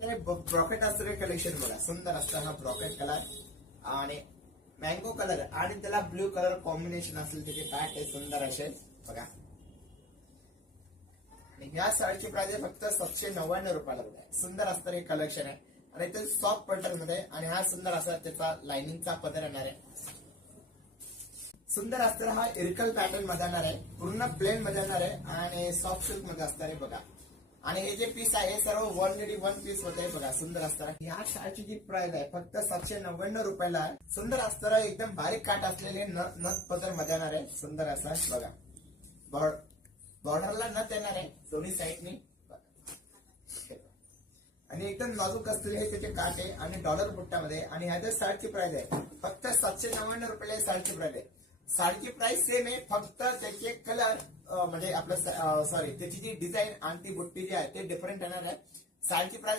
ब्रॉकेट असणारे कलेक्शन बघा, सुंदर असतं हा ब्रॉकेट कलर आणि मँगो कलर आणि त्याला ब्ल्यू कलर कॉम्बिनेशन असेल त्याचे पॅक आहे सुंदर असेल बघा. आणि ह्या साडीची प्राइस आहे फक्त 799 रुपयाला बघा. सुंदर असतं हे कलेक्शन आहे आणि ते सॉफ्ट पॅटर्न मध्ये आणि हा सुंदर असा त्याचा लाइनिंगचा पदर येणार आहे. सुंदर असणार हा इरकल पॅटर्न मध्ये येणार आहे, पूर्ण प्लेन मध्ये येणार आहे आणि सॉफ्ट सिल्क मध्ये असणार आहे बघा. आणि हे जे पीस आहे हे सर्व 181 पीस होत आहे बघा. सुंदर असणार ह्या शाळेची जी प्राइस आहे फक्त 799 रुपयाला आहे. सुंदर असणार एकदम बारीक काट असलेले नथ पदर मध्ये येणार आहे. सुंदर असा बघा, बॉर्डरला नथ येणार आहे दोन्ही साईडनी आणि एकदम नाजूक असलेले हे त्याचे काट आहे आणि डॉलर बुट्ट्यामध्ये. आणि ह्याच्या साडीची प्राइस आहे फक्त 799 रुपयाला साडीची प्राइस आहे. साडीची प्राइस सेम आहे, फक्त त्याचे कलर म्हणजे आपलं सॉरी त्याची जी डिझाईन आणि ती बुट्टी जी आहे ते डिफरंट येणार आहे. साडीची प्राइस